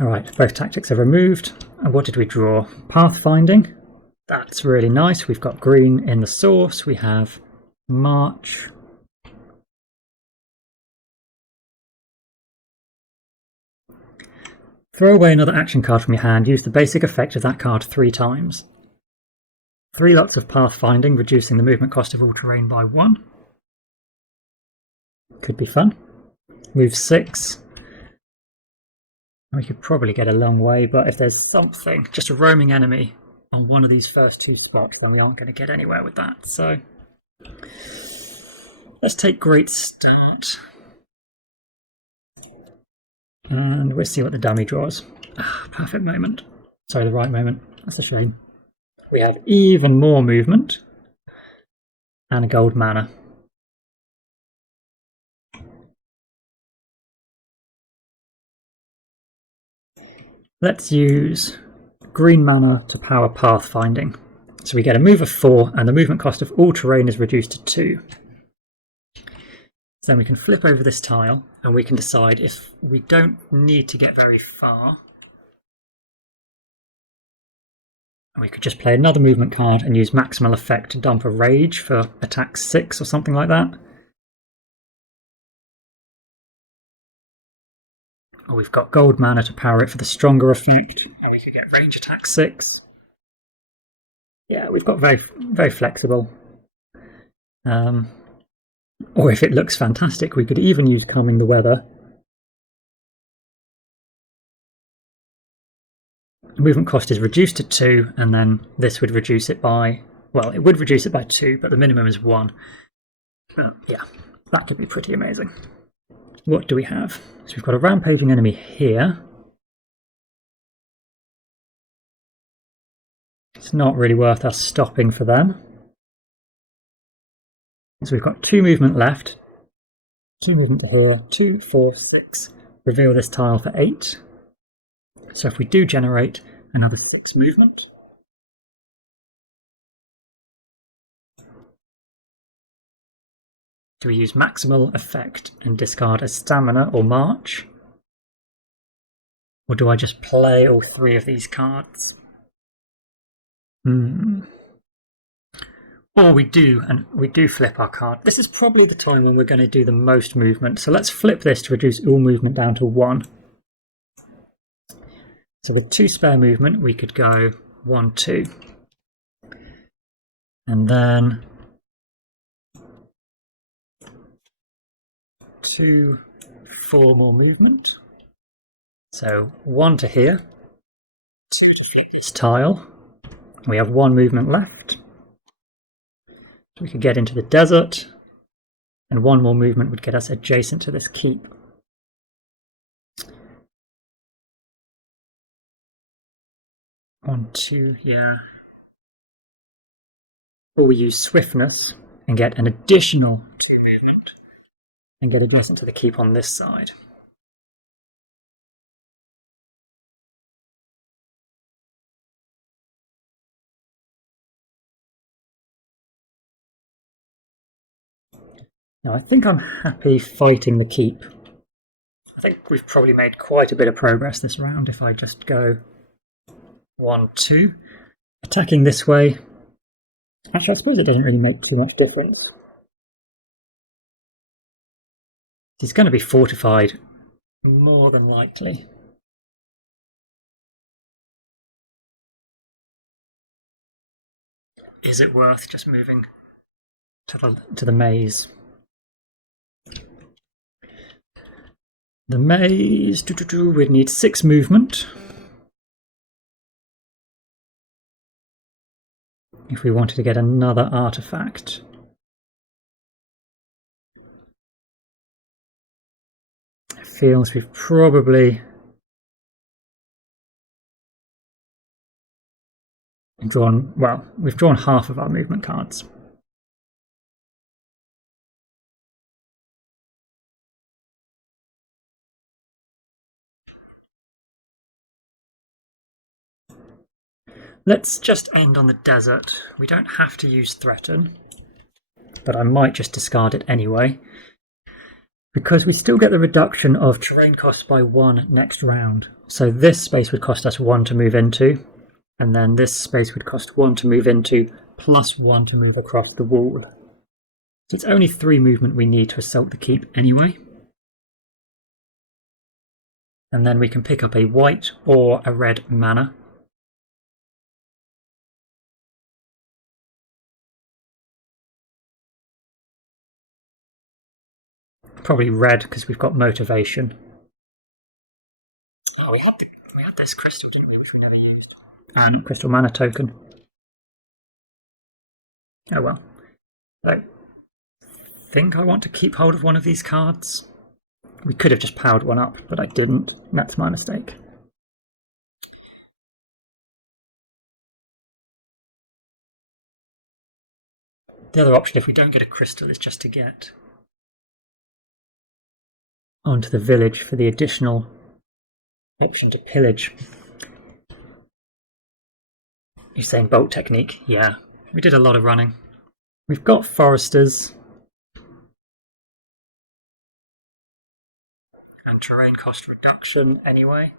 Alright, both tactics are removed. And what did we draw? Pathfinding. That's really nice. We've got green in the source. We have March. Throw away another action card from your hand. Use the basic effect of that card 3 times. 3 lots of Pathfinding, reducing the movement cost of all terrain by 1. Could be fun. Move 6. We could probably get a long way, but if there's something, just a roaming enemy on one of these first 2 spots, then we aren't going to get anywhere with that. So let's take Great Start. And we'll see what the dummy draws. Perfect moment. Sorry, the right moment. That's a shame. We have even more movement and a gold mana. Let's use green mana to power Pathfinding. So we get a move of 4 and the movement cost of all terrain is reduced to 2. So then we can flip over this tile and we can decide if we don't need to get very far. We could just play another movement card and use maximal effect to dump a rage for attack 6 or something like that. Or we've got gold mana to power it for the stronger effect. Or we could get range attack 6. Yeah, we've got very flexible. Or if it looks fantastic, we could even use Calming the Weather. The movement cost is reduced to 2, and then this would reduce it by, well, it would reduce it by 2, but the minimum is 1. Yeah, that could be pretty amazing. What do we have? So we've got a rampaging enemy here. It's not really worth us stopping for them. So we've got 2 movement left. 2 movement to here. 2, 4, 6. Reveal this tile for 8. So if we do generate another 6 movement. Do we use maximal effect and discard a stamina or march? Or do I just play all 3 of these cards? Or we do flip our card. This is probably the time when we're going to do the most movement. So let's flip this to reduce all movement down to 1. So with 2 spare movement, we could go 1, 2. And then 2, 4 more movement. So 1 to here. 2 to flip this tile. We have 1 movement left. So we could get into the desert, and 1 more movement would get us adjacent to this keep. One, 2 here. Or we use swiftness and get an additional 2 movement and get adjacent to the keep on this side. Now I think I'm happy fighting the keep. I think we've probably made quite a bit of progress this round if I just go 1, 2. Attacking this way. Actually, I suppose it doesn't really make too much difference. He's going to be fortified, more than likely. Is it worth just moving to the maze? The maze, we'd need 6 movement. If we wanted to get another artifact. It feels we've probably drawn, well, we've drawn half of our movement cards. Let's just end on the desert. We don't have to use Threaten, but I might just discard it anyway. because we still get the reduction of terrain cost by 1 next round. So this space would cost us 1 to move into, and then this space would cost 1 to move into, plus 1 to move across the wall. So it's only 3 movement we need to assault the keep anyway. And then we can pick up a white or a red mana. Probably red because we've got motivation. Oh, we had this crystal, didn't we, which we never used. And crystal mana token. Oh well. I think I want to keep hold of one of these cards. We could have just powered one up, but I didn't. That's my mistake. The other option, if we don't get a crystal, is just to get onto the village for the additional option to pillage. You're saying bolt technique? Yeah, we did a lot of running. We've got foresters and terrain cost reduction anyway.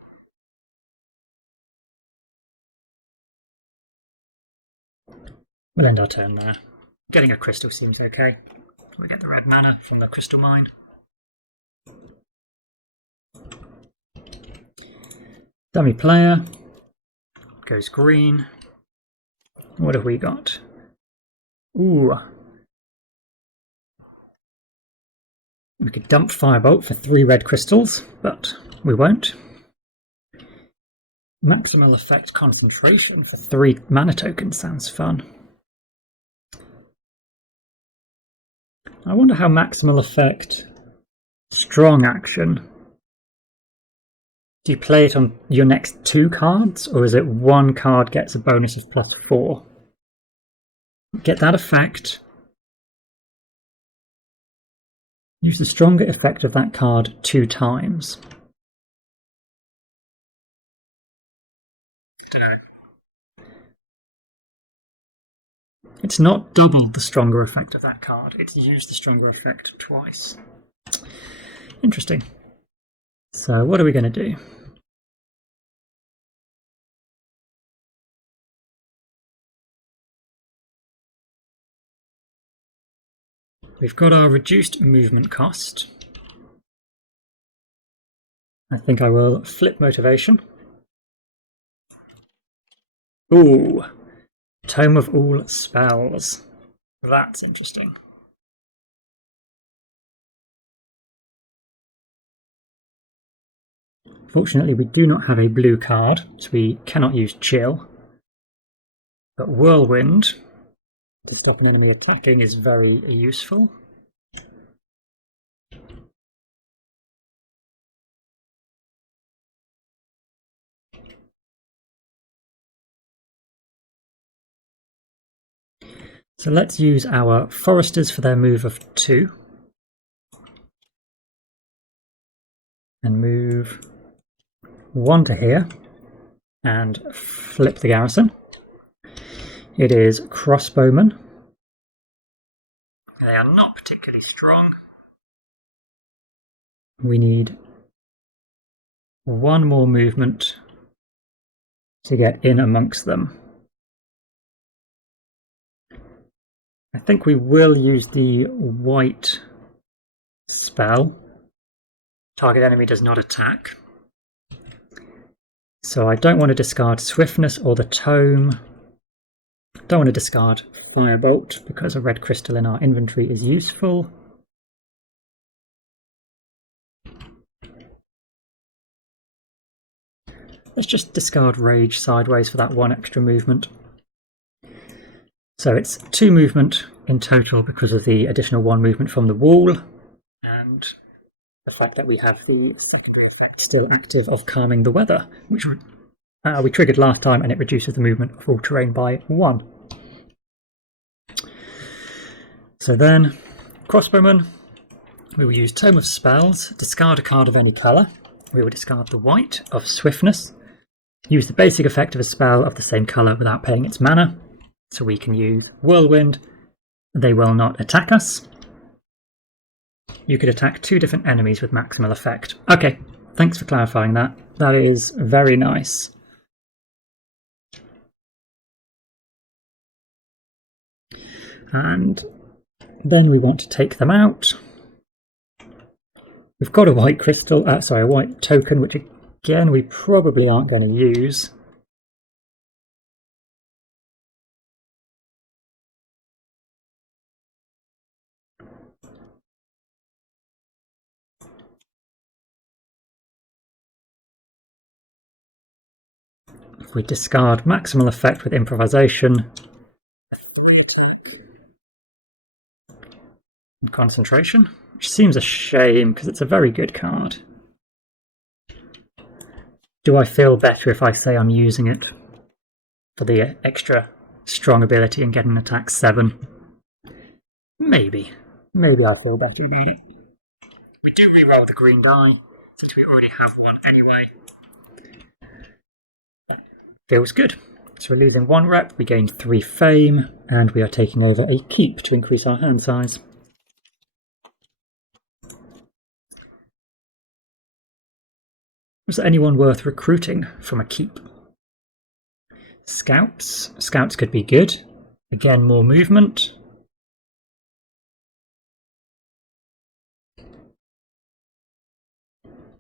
We'll end our turn there. Getting a crystal seems okay. We get the red mana from the crystal mine. Dummy player goes green. What have we got? Ooh. We could dump Firebolt for 3 red crystals, but we won't. Maximal effect concentration for 3 mana tokens sounds fun. I wonder how maximal effect strong action. Do you play it on your next 2 cards, or is it 1 card gets a bonus of +4? Get that effect. Use the stronger effect of that card 2 times. I don't know. It's not doubled the stronger effect of that card, it's used the stronger effect twice. Interesting. So what are we going to do? We've got our reduced movement cost. I think I will flip motivation. Ooh, Tome of All Spells. That's interesting. Fortunately, we do not have a blue card, so we cannot use Chill. But Whirlwind, to stop an enemy attacking, is very useful. So let's use our Foresters for their move of 2. And move 1 to here. And flip the garrison. It is Crossbowmen. They are not particularly strong. We need 1 more movement to get in amongst them. I think we will use the white spell. Target enemy does not attack. So I don't want to discard Swiftness or the Tome. Don't want to discard Firebolt because a red crystal in our inventory is useful. Let's just discard Rage sideways for that 1 extra movement. So it's 2 movement in total because of the additional 1 movement from the wall, and the fact that we have the secondary effect still active of calming the weather, which we triggered last time, and it reduces the movement of all terrain by 1. So then, Crossbowman, we will use Tome of Spells, discard a card of any colour. We will discard the white of Swiftness, use the basic effect of a spell of the same colour without paying its mana. So we can use Whirlwind, they will not attack us. You could attack 2 different enemies with maximal effect. Okay, thanks for clarifying that. That is very nice. And then we want to take them out. We've got a white crystal, a white token, which again we probably aren't going to use. If we discard maximal effect with improvisation, and concentration, which seems a shame because it's a very good card. Do I feel better if I say I'm using it for the extra strong ability and getting attack 7? Maybe. Maybe I feel better about it. We do re-roll the green die, since we already have one anyway. Feels good. So we're losing 1 rep, we gain 3 fame, and we are taking over a keep to increase our hand size. Was there anyone worth recruiting from a keep? Scouts. Scouts could be good. Again, more movement.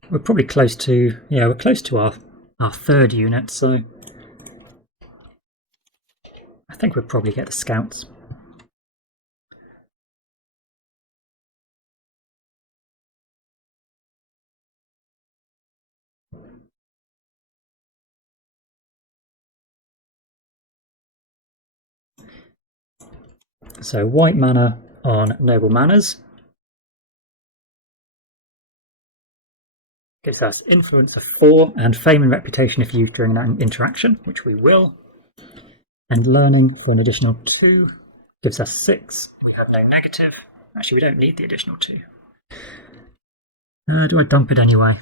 We're probably close to, we're close to our 3rd unit, so I think we'll probably get the scouts. So white mana on Noble Manners gives us influence of 4 and fame and reputation if used during that interaction, which we will. And learning for an additional 2 gives us 6. We have no negative. Actually, we don't need the additional 2. Do I dump it anyway?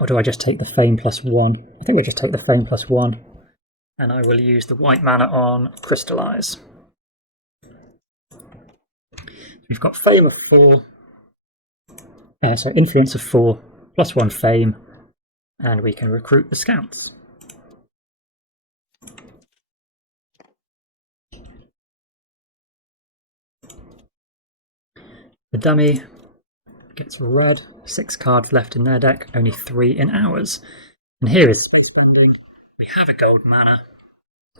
Or do I just take the fame +1? I think we'll just take the fame +1. And I will use the white mana on Crystallize. We've got fame of 4. So influence of 4, +1 fame. And we can recruit the scouts. The dummy gets red, 6 cards left in their deck, only 3 in ours. And here is space binding. We have a gold mana.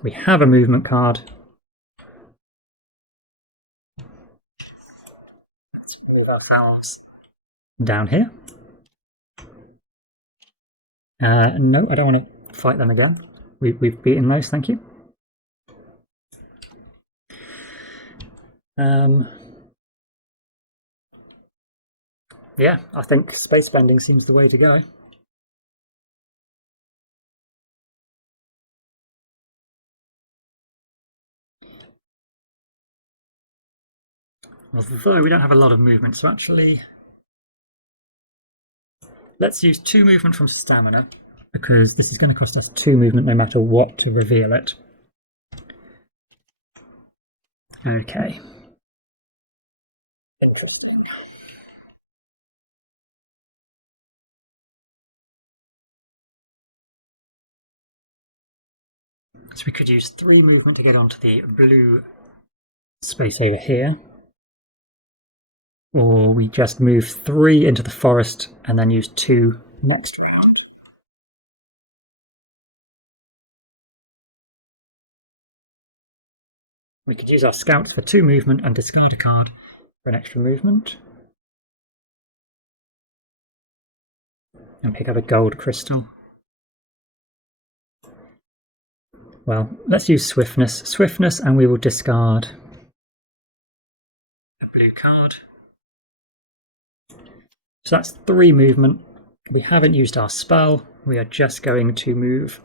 We have a movement card. Let's move our valves down here. No, I don't want to fight them again. We've beaten those, thank you. Yeah, I think space bending seems the way to go. Although we don't have a lot of movement, so actually let's use 2 movement from stamina, because this is going to cost us 2 movement no matter what to reveal it. Okay. Interesting. So we could use 3 movement to get onto the blue space over here. Or we just move 3 into the forest and then use 2 next round. We could use our scouts for 2 movement and discard a card for an extra movement. And pick up a gold crystal. Well, let's use swiftness. Swiftness, and we will discard a blue card. So that's 3 movement. We haven't used our spell. We are just going to move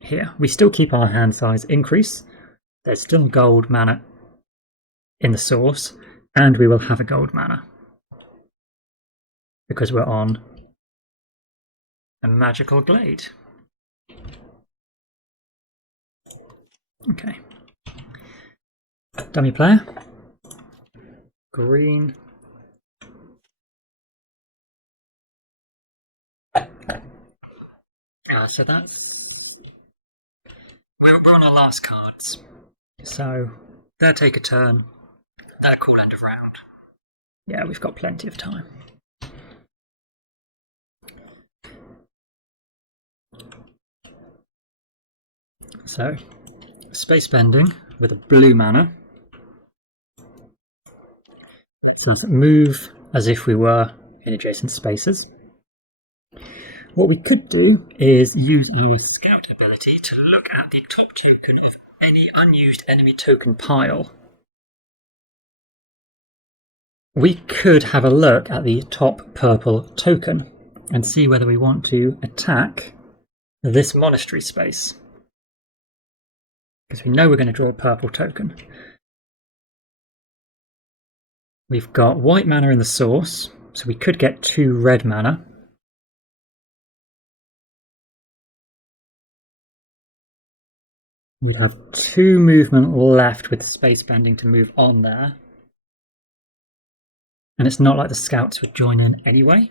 here. We still keep our hand size increase. There's still gold mana in the source, and we will have a gold mana because we're on a magical glade. Okay. Dummy player. Green. So that's... We're on our last cards. So they'll take a turn. That'll call end of round. Yeah, we've got plenty of time. So, space bending with a blue mana lets us move as if we were in adjacent spaces. What we could do is use our scout ability to look at the top token of any unused enemy token pile. We could have a look at the top purple token and see whether we want to attack this monastery space. Because we know we're going to draw a purple token. We've got white mana in the source, so we could get 2 red mana. We'd have 2 movement left with space bending to move on there. And it's not like the scouts would join in anyway.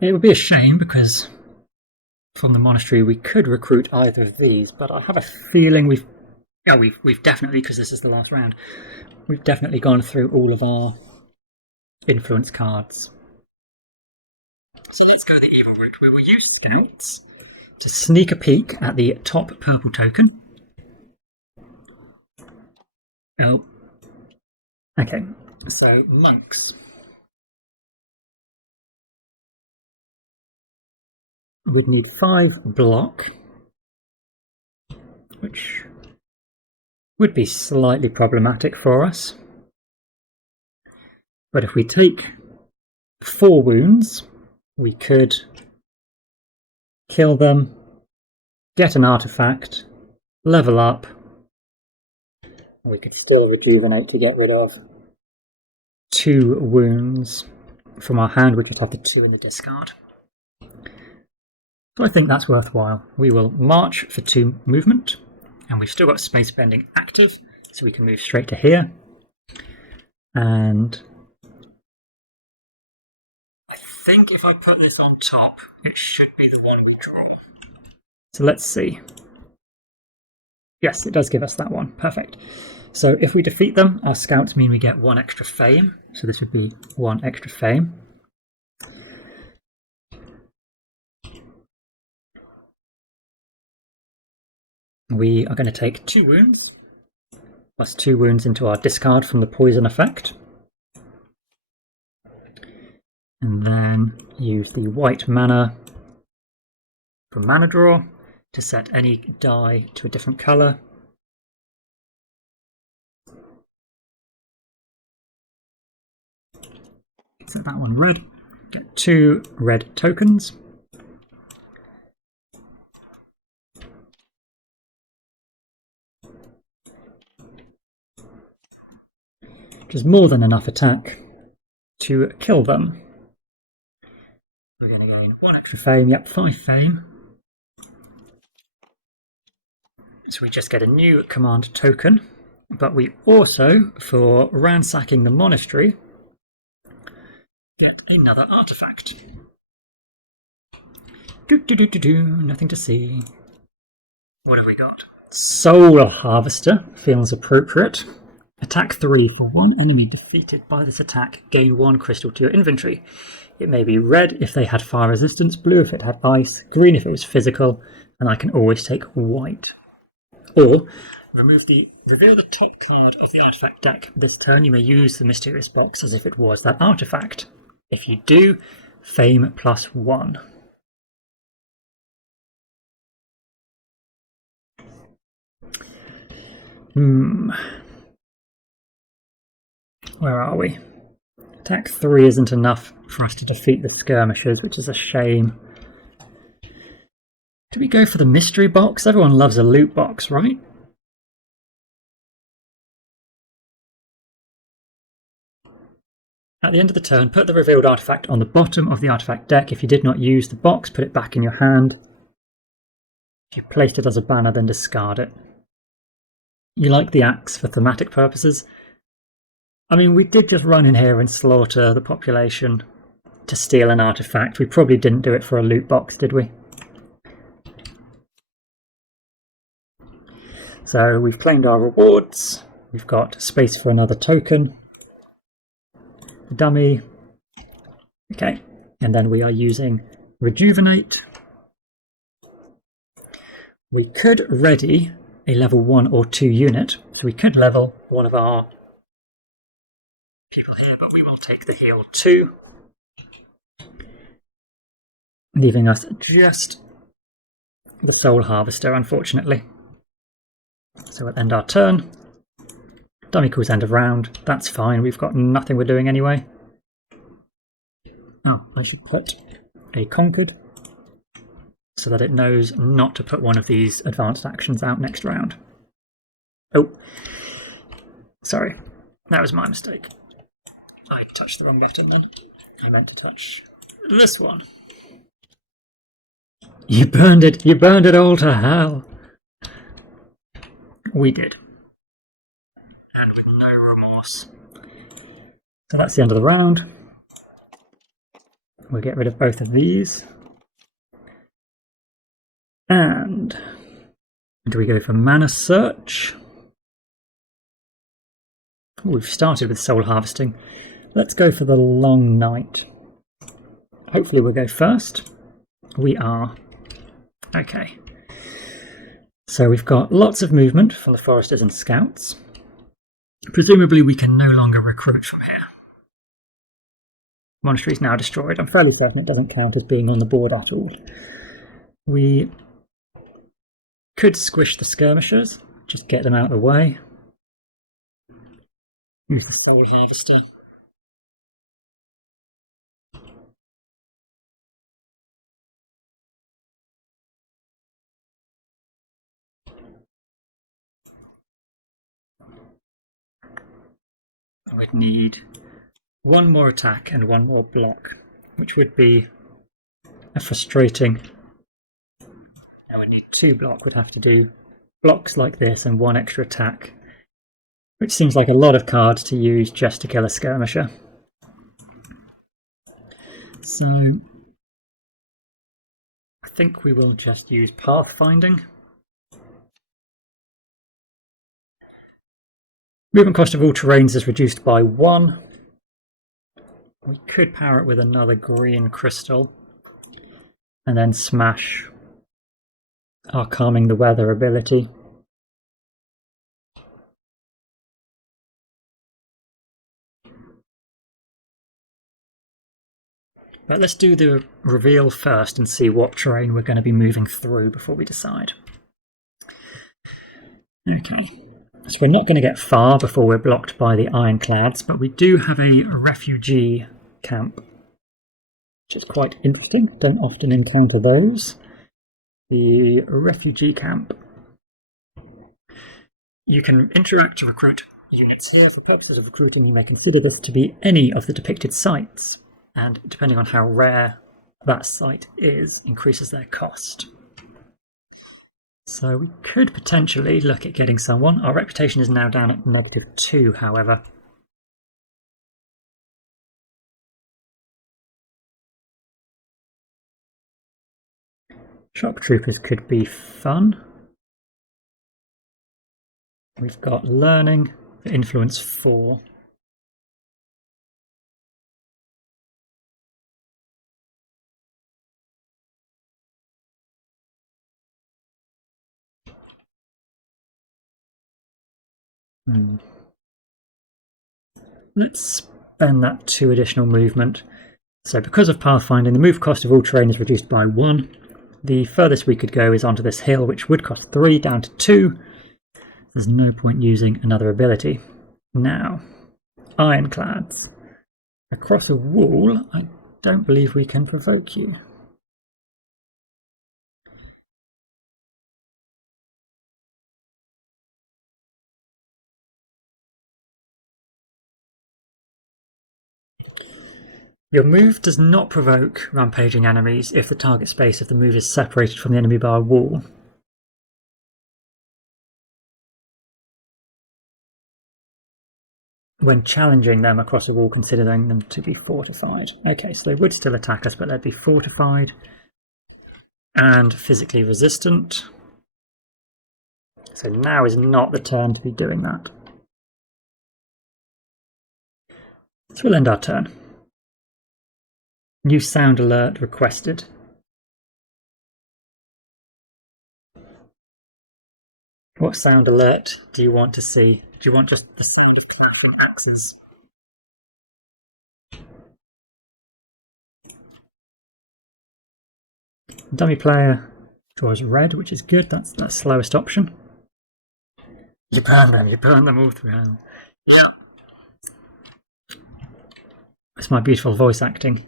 It would be a shame because from the monastery we could recruit either of these, but I have a feeling we've definitely, because this is the last round, we've definitely gone through all of our influence cards. So let's go the evil route. We will use scouts to sneak a peek at the top purple token. Oh. Okay, so monks. We'd need 5 block, which would be slightly problematic for us. But if we take 4 wounds, we could kill them, get an artifact, level up, and we could still rejuvenate to get rid of 2 wounds from our hand. We just have the 2 in the discard. So I think that's worthwhile. We will march for 2 movement, and we've still got space bending active, so we can move straight to here. And I think if I put this on top, it should be the one we draw. So let's see. Yes, it does give us that one. Perfect. So if we defeat them, our scouts mean we get 1 extra fame. So this would be 1 extra fame. We are going to take 2 wounds, plus 2 wounds into our discard from the poison effect. And then use the white mana from mana draw to set any die to a different colour. Set that one red, get 2 red tokens. Which is more than enough attack to kill them. We're going to gain 1 extra fame, yep, 5 fame. So we just get a new command token, but we also, for ransacking the monastery, get another artifact. Nothing to see. What have we got? Soul Harvester feels appropriate. Attack 3 for 1 enemy defeated by this attack. Gain 1 crystal to your inventory. It may be red if they had fire resistance, blue if it had ice, green if it was physical, and I can always take white. Or reveal the top card of the artifact deck. This turn you may use the mysterious box as if it was that artifact. If you do, fame plus 1. Where are we? Attack 3 isn't enough for us to defeat the skirmishers, which is a shame. Do we go for the mystery box? Everyone loves a loot box, right? At the end of the turn, put the revealed artifact on the bottom of the artifact deck. If you did not use the box, put it back in your hand. If you placed it as a banner, then discard it. You like the axe for thematic purposes. I mean, we did just run in here and slaughter the population to steal an artifact. We probably didn't do it for a loot box, did we? So we've claimed our rewards. We've got space for another token. A dummy. Okay, and then we are using Rejuvenate. We could ready a level 1 or 2 unit, so we could level one of our people here, but we will take the heal 2, leaving us just the Soul Harvester, unfortunately. So we'll end our turn. Dummy calls end of round. That's fine, we've got nothing we're doing anyway. Oh, I should put a Conquered so that it knows not to put one of these advanced actions out next round. Oh, sorry, that was my mistake. I touched the wrong button then. I meant to touch this one. You burned it all to hell. We did. And with no remorse. So that's the end of the round. We'll get rid of both of these. And do we go for Mana Search? We've started with Soul Harvesting. Let's go for the Long Night. Hopefully we'll go first. We are. Okay. So we've got lots of movement for the Foresters and Scouts. Presumably we can no longer recruit from here. Monastery is now destroyed. I'm fairly certain it doesn't count as being on the board at all. We could squish the Skirmishers, just get them out of the way. Use the Soul Harvester. I would need one more attack and one more block, which would be a frustrating. I would need 2 block, would have to do blocks like this and 1 extra attack, which seems like a lot of cards to use just to kill a Skirmisher. So I think we will just use Pathfinding. Movement cost of all terrains is reduced by 1. We could power it with another green crystal and then smash our Calming the Weather ability. But let's do the reveal first and see what terrain we're going to be moving through before we decide. Okay, so we're not going to get far before we're blocked by the Ironclads, but we do have a refugee camp, which is quite interesting. Don't often encounter those. The refugee camp. You can interact to recruit units here. For purposes of recruiting, you may consider this to be any of the depicted sites, and depending on how rare that site is, increases their cost. So we could potentially look at getting someone. Our reputation is now down at -2, however. Shock Troopers could be fun. We've got Learning for Influence 4. Let's spend that 2 additional movement. So because of Pathfinding, the move cost of all terrain is reduced by 1. The furthest we could go is onto this hill, which would cost 3, down to 2. There's no point using another ability. Now, Ironclads. Across a wall, I don't believe we can provoke you. Your move does not provoke rampaging enemies if the target space of the move is separated from the enemy by a wall. When challenging them across a wall, considering them to be fortified. Okay, so they would still attack us, but they'd be fortified and physically resistant. So now is not the turn to be doing that. So we'll end our turn. New sound alert requested. What sound alert do you want to see? Do you want just the sound of clashing axes? Dummy player draws red, which is good. That's the slowest option. You burn them all through. Yeah. It's my beautiful voice acting.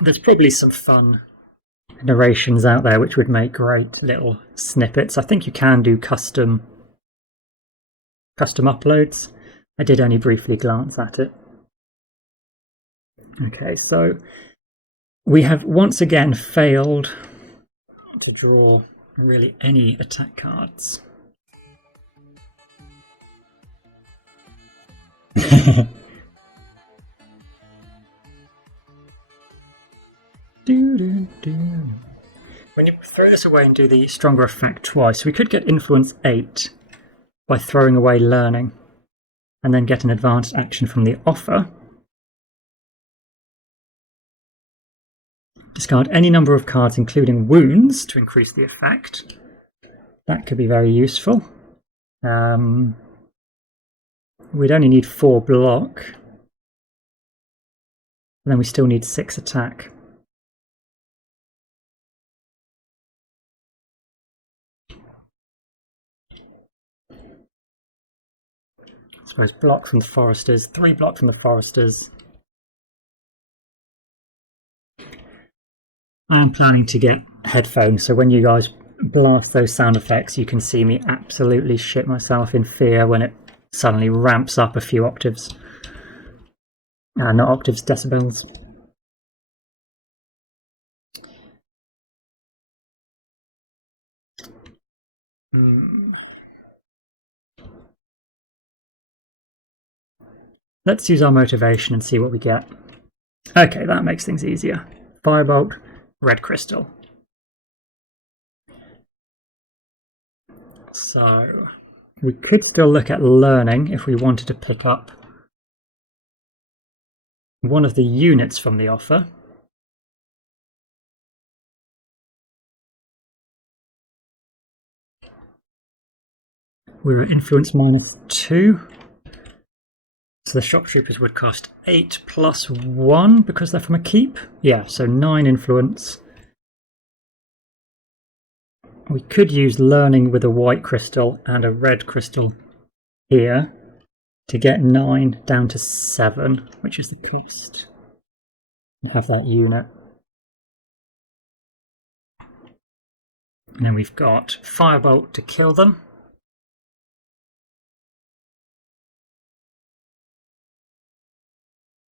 There's probably some fun narrations out there which would make great little snippets. I think you can do custom uploads. I did only briefly glance at it. Okay, so we have once again failed to draw really any attack cards. When you throw this away and do the stronger effect twice, we could get influence 8 by throwing away learning and then get an advanced action from the offer. Discard any number of cards including wounds to increase the effect. That could be very useful. We'd only need 4 block. And then we still need 6 attack. I suppose block from the foresters, 3 block from the foresters. I am planning to get headphones, so when you guys blast those sound effects, you can see me absolutely shit myself in fear when it suddenly ramps up a few octaves. Not octaves, decibels. Let's use our motivation and see what we get. Okay, that makes things easier. Firebolt, red crystal. So we could still look at learning if we wanted to pick up one of the units from the offer. We were influence -2. So the shock troopers would cost 8 plus 1 because they're from a keep. Yeah, so 9 influence. We could use learning with a white crystal and a red crystal here to get 9 down to 7, which is the cost. And have that unit. And then we've got Firebolt to kill them.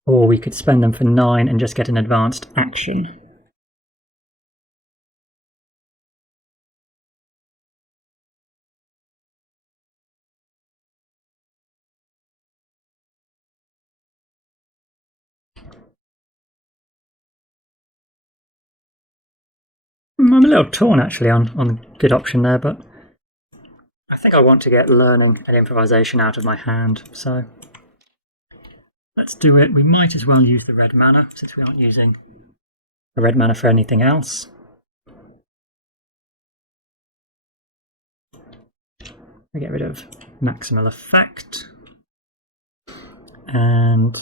Or we could spend them for 9 and just get an advanced action. I'm a little torn actually on the good option there, but I think I want to get learning and improvisation out of my hand, so let's do it. We might as well use the red mana since we aren't using the red mana for anything else. We get rid of maximal effect and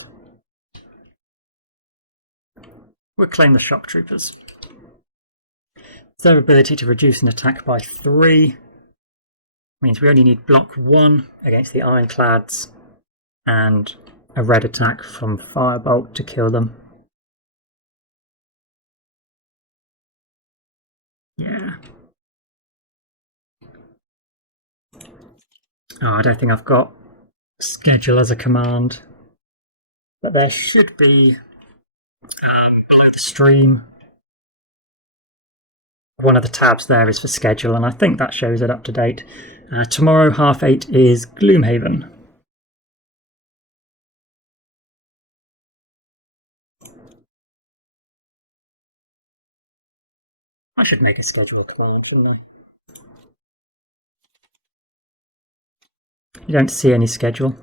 we'll claim the shock troopers. Their ability to reduce an attack by 3 means we only need block 1 against the ironclads and a red attack from Firebolt to kill them. Yeah. Oh, I don't think I've got schedule as a command. But there should be, by the stream, one of the tabs there is for schedule, and I think that shows it up to date. Tomorrow, 8:30, is Gloomhaven. I should make a schedule card, shouldn't I? You don't see any schedule.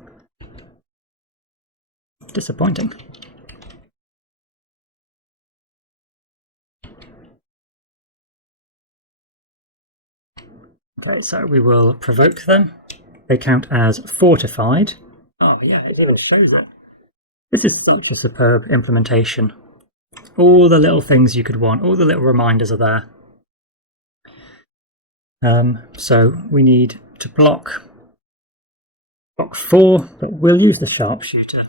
Disappointing. Okay, so we will provoke them. They count as fortified. Oh yeah, it really shows it. This is such a superb implementation. All the little things you could want, all the little reminders are there. So we need to block 4, but we'll use the sharpshooter.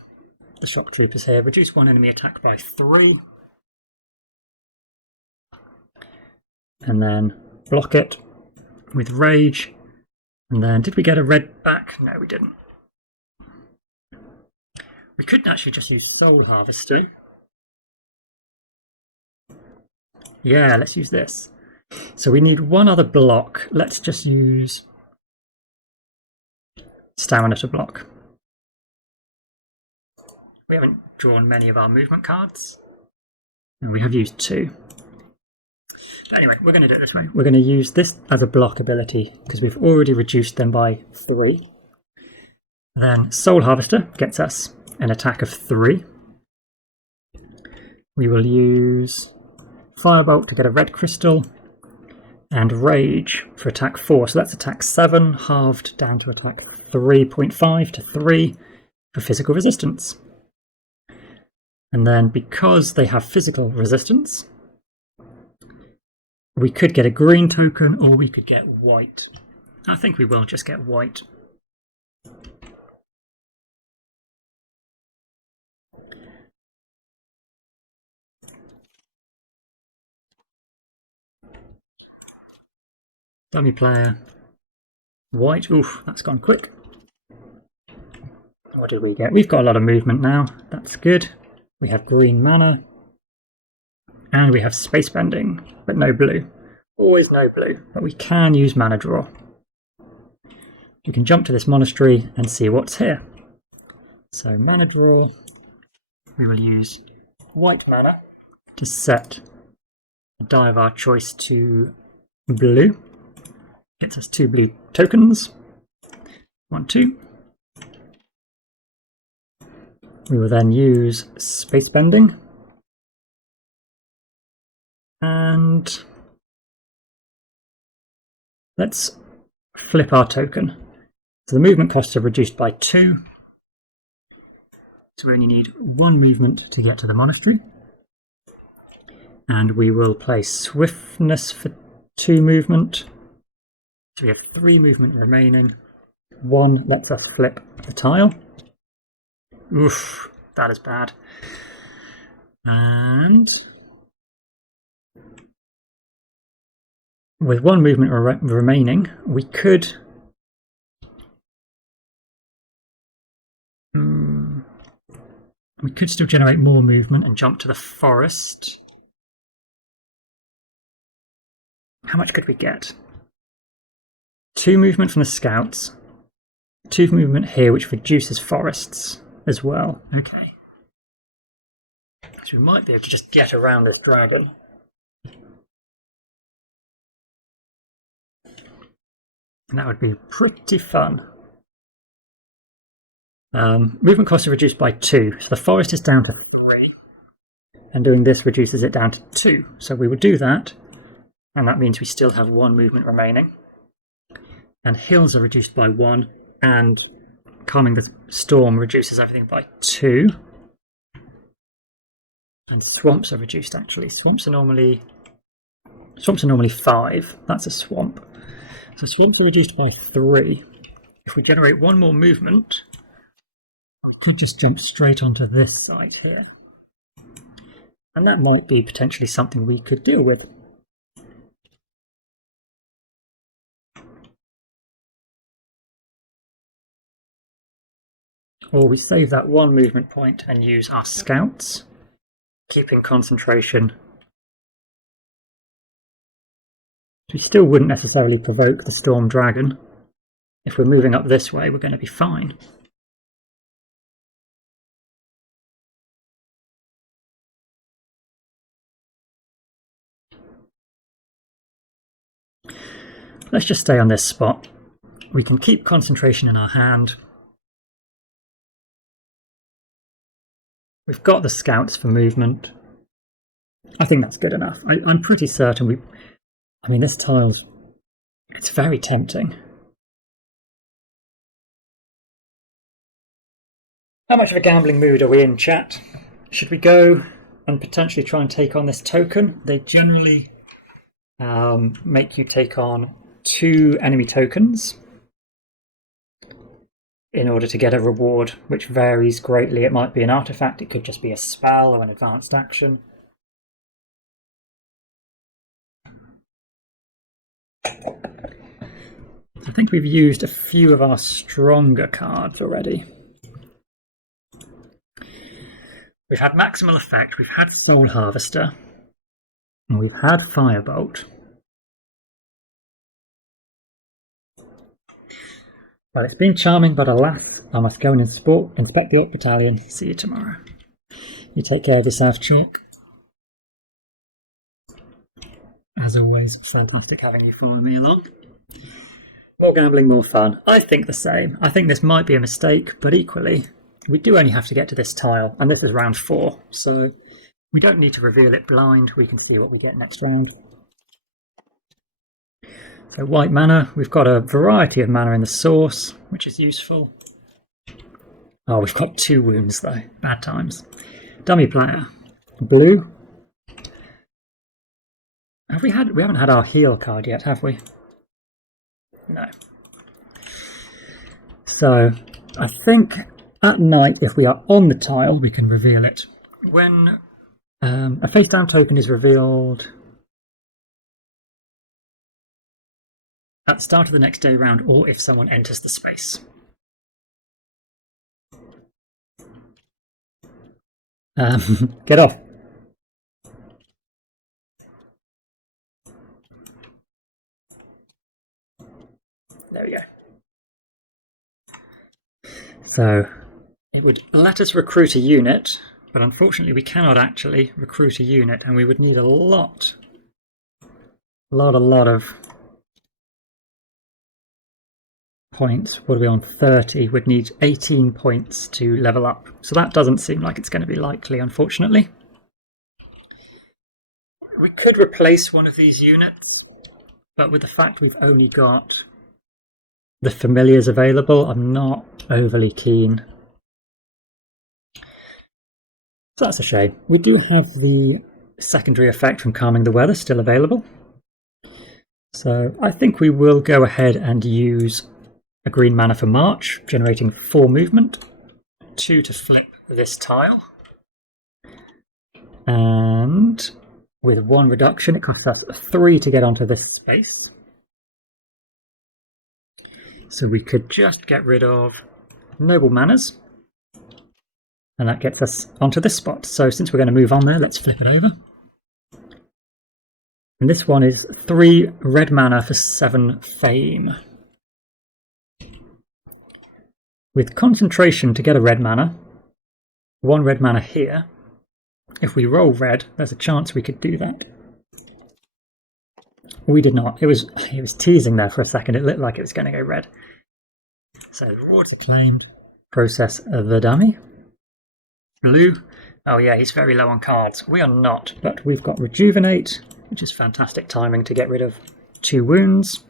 The shock troopers here. Reduce one enemy attack by 3. And then block it with rage. And then did we get a red back? No, we didn't. We could actually just use Soul Harvester. Yeah, let's use this. So we need one other block. Let's just use Stamina to block. We haven't drawn many of our movement cards. And we have used 2. But anyway, we're going to do it this way. We're going to use this as a block ability because we've already reduced them by 3. Then Soul Harvester gets us an attack of 3. We will use Firebolt to get a red crystal and Rage for attack 4. So that's attack 7 halved down to attack 3.5 to 3 for physical resistance. And then because they have physical resistance, we could get a green token or we could get white. I think we will just get white. Dummy player. White. Oof, that's gone quick. What did we get? We've got a lot of movement now. That's good. We have green mana. And we have space bending, but no blue. Always no blue, but we can use mana draw. We can jump to this monastery and see what's here. So mana draw. We will use white mana to set a die of our choice to blue. Gets us 2 blue tokens. 1, 2. We will then use space bending. And let's flip our token. So the movement costs are reduced by 2. So we only need 1 movement to get to the monastery. And we will play swiftness for 2 movement. So we have 3 movement remaining. 1 lets us flip the tile. Oof, that is bad. And with 1 movement remaining, we could still generate more movement and jump to the forest. How much could we get? 2 movement from the scouts, 2 movement here, which reduces forests as well. Okay. So we might be able to just get around this dragon. And that would be pretty fun. Movement costs are reduced by 2, so the forest is down to 3. And doing this reduces it down to 2. So we would do that, and that means we still have 1 movement remaining. And hills are reduced by 1, and calming the storm reduces everything by 2. And swamps are reduced actually. Swamps are normally 5. That's a swamp. So swamps are reduced by 3. If we generate 1 more movement, we could just jump straight onto this side here. And that might be potentially something we could deal with. or we save that 1 movement point and use our scouts, keeping concentration. We still wouldn't necessarily provoke the Storm Dragon. If we're moving up this way, we're going to be fine. Let's just stay on this spot. We can keep concentration in our hand. We've got the scouts for movement. I think that's good enough. I'm pretty certain I mean, this tile's... it's very tempting. How much of a gambling mood are we in, chat? Should we go and potentially try and take on this token? They generally make you take on 2 enemy tokens in order to get a reward, which varies greatly. It might be an artifact, it could just be a spell or an advanced action. I think we've used a few of our stronger cards already. We've had Maximal Effect, we've had Soul Harvester, and we've had Firebolt. Well, it's been charming, but alas, I must go and inspect the Orc Battalion. See you tomorrow. You take care of yourself, Chalk. As always, fantastic having you follow me along. More gambling, more fun. I think the same. I think this might be a mistake, but equally, we do only have to get to this tile, and this is round 4, so we don't need to reveal it blind. We can see what we get next round. So white mana, we've got a variety of mana in the source, which is useful. Oh, we've got 2 wounds though. Bad times. Dummy player. Blue. We haven't had our heal card yet, have we? No. So I think at night, if we are on the tile, we can reveal it. When a face down token is revealed at the start of the next day round, or if someone enters the space. Get off. There we go. So it would let us recruit a unit, but unfortunately we cannot actually recruit a unit, and we would need a lot of points. What are we on? 30. We'd need 18 points to level up. So that doesn't seem like it's going to be likely, unfortunately. We could replace one of these units, but with the fact we've only got the familiars available, I'm not overly keen. So that's a shame. We do have the secondary effect from Calming the Weather still available. So I think we will go ahead and use a green mana for March, generating 4 movement, 2 to flip this tile, and with 1 reduction it costs us 3 to get onto this space. So we could just get rid of Noble Manners, and that gets us onto this spot. So since we're going to move on there, let's flip it over. And this one is 3 red mana for 7 fame. With concentration to get a red mana, 1 red mana here. If we roll red, there's a chance we could do that. We did not. It was teasing there for a second. It looked like it was going to go red. So rewards are claimed. Process the dummy. Blue. Oh yeah, he's very low on cards. We are not, but we've got Rejuvenate, which is fantastic timing to get rid of 2 wounds.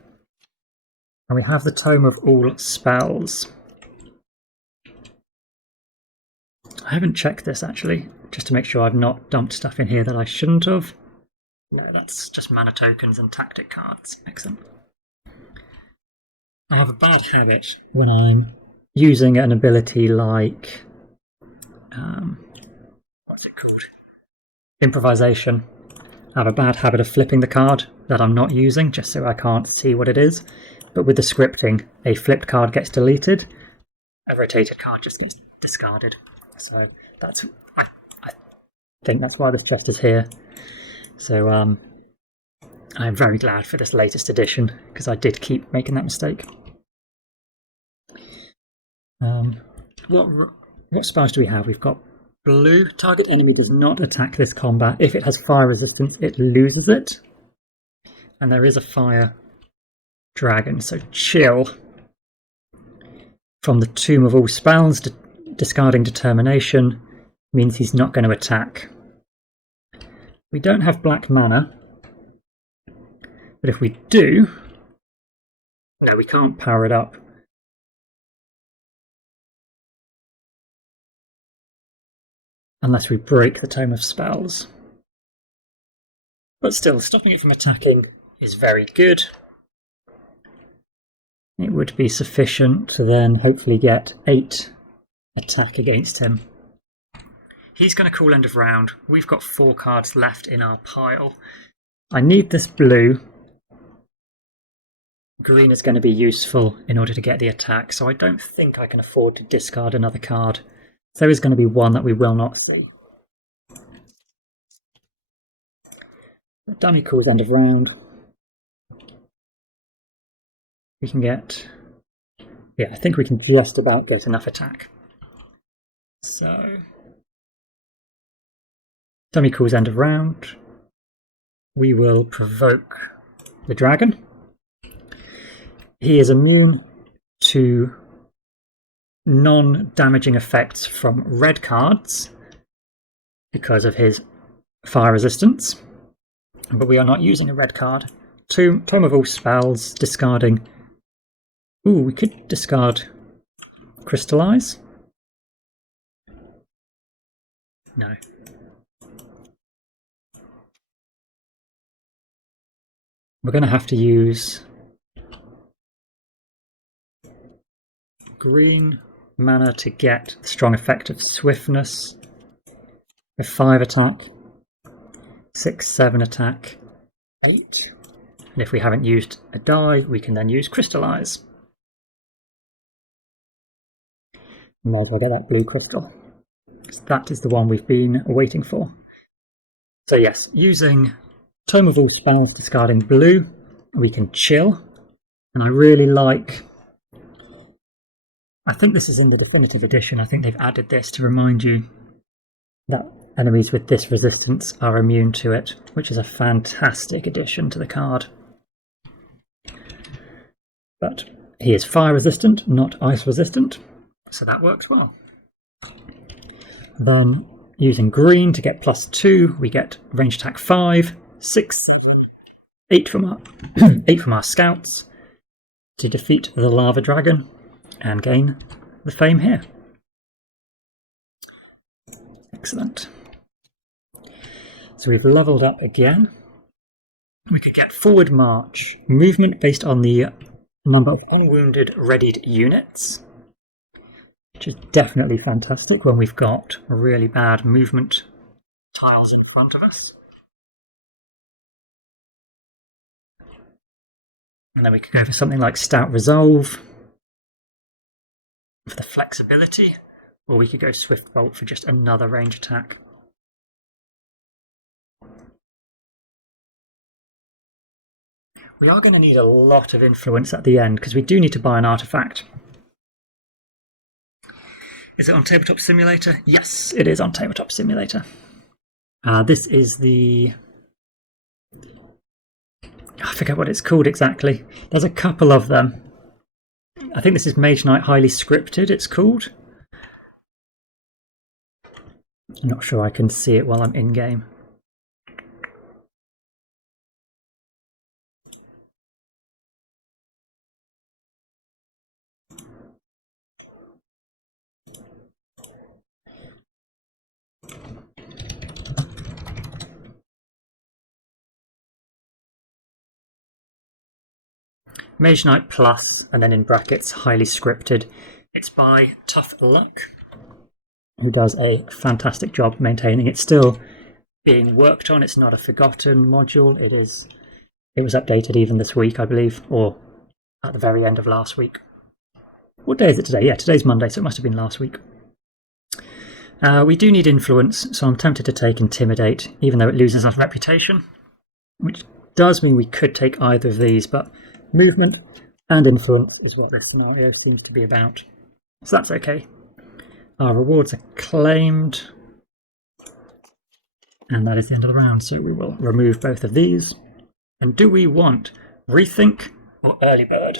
And we have the Tome of All Spells. I haven't checked this actually, just to make sure I've not dumped stuff in here that I shouldn't have. No, that's just mana tokens and tactic cards. Excellent. I have a bad habit when I'm using an ability like... what's it called? Improvisation. I have a bad habit of flipping the card that I'm not using, just so I can't see what it is. But with the scripting, a flipped card gets deleted, a rotated card just gets discarded. So that's I think that's why this chest is here. So I'm very glad for this latest edition, because I did keep making that mistake. What spells do we have? We've got blue. Target enemy does not attack this combat. If it has fire resistance, it loses it. And there is a fire dragon. So chill. From the Tomb of All Spells, discarding Determination means he's not going to attack. We don't have black mana. But if we do... No, we can't power it up. Unless we break the Tome of Spells. But still, stopping it from attacking is very good. It would be sufficient to then hopefully get 8 attack against him. He's going to call end of round. We've got 4 cards left in our pile. I need this blue. Green is going to be useful in order to get the attack, so I don't think I can afford to discard another card. There is going to be one that we will not see. The dummy calls end of round. We can get... Yeah, I think we can just about get enough attack. So... Dummy calls end of round. We will provoke the dragon. He is immune to non-damaging effects from red cards because of his fire resistance, but we are not using a red card. Tome of All Spells, discarding. Ooh, we could discard Crystallize. No. We're going to have to use green mana to get the strong effect of Swiftness with 5 attack, 6, 7 attack, 8. And if we haven't used a die, we can then use Crystallize. Might as well get that blue crystal, because that is the one we've been waiting for. So yes, using Tome of All Spells, discarding blue, we can chill. And I really like... I think this is in the definitive edition. I think they've added this to remind you that enemies with this resistance are immune to it, which is a fantastic addition to the card. But he is fire resistant, not ice resistant, so that works well. Then using green to get +2, we get range attack 5, 6, 7, 8 from our 8 from our scouts to defeat the lava dragon and gain the fame here. Excellent. So we've leveled up again. We could get forward march, movement based on the number of unwounded readied units, which is definitely fantastic when we've got really bad movement tiles in front of us. And then we could go for something like Stout Resolve for the flexibility, or we could go Swift Bolt for just another range attack. We are going to need a lot of influence at the end, because we do need to buy an artifact. Is it on Tabletop Simulator? Yes, it is on Tabletop Simulator. This is the... I forget what it's called exactly. There's a couple of them. I think this is Mage Knight Highly Scripted, it's called. I'm not sure I can see it while I'm in-game. Mage Knight Plus, and then in brackets, Highly Scripted. It's by Tough Luck, who does a fantastic job maintaining. It's still being worked on. It's not a forgotten module. It was updated even this week, I believe, or at the very end of last week. What day is it today? Yeah, today's Monday, so it must have been last week. We do need influence, so I'm tempted to take Intimidate, even though it loses our reputation, which does mean we could take either of these, but movement and influence is what this scenario seems to be about. So that's okay. Our rewards are claimed, and that is the end of the round, so we will remove both of these. And do we want Rethink or Early Bird?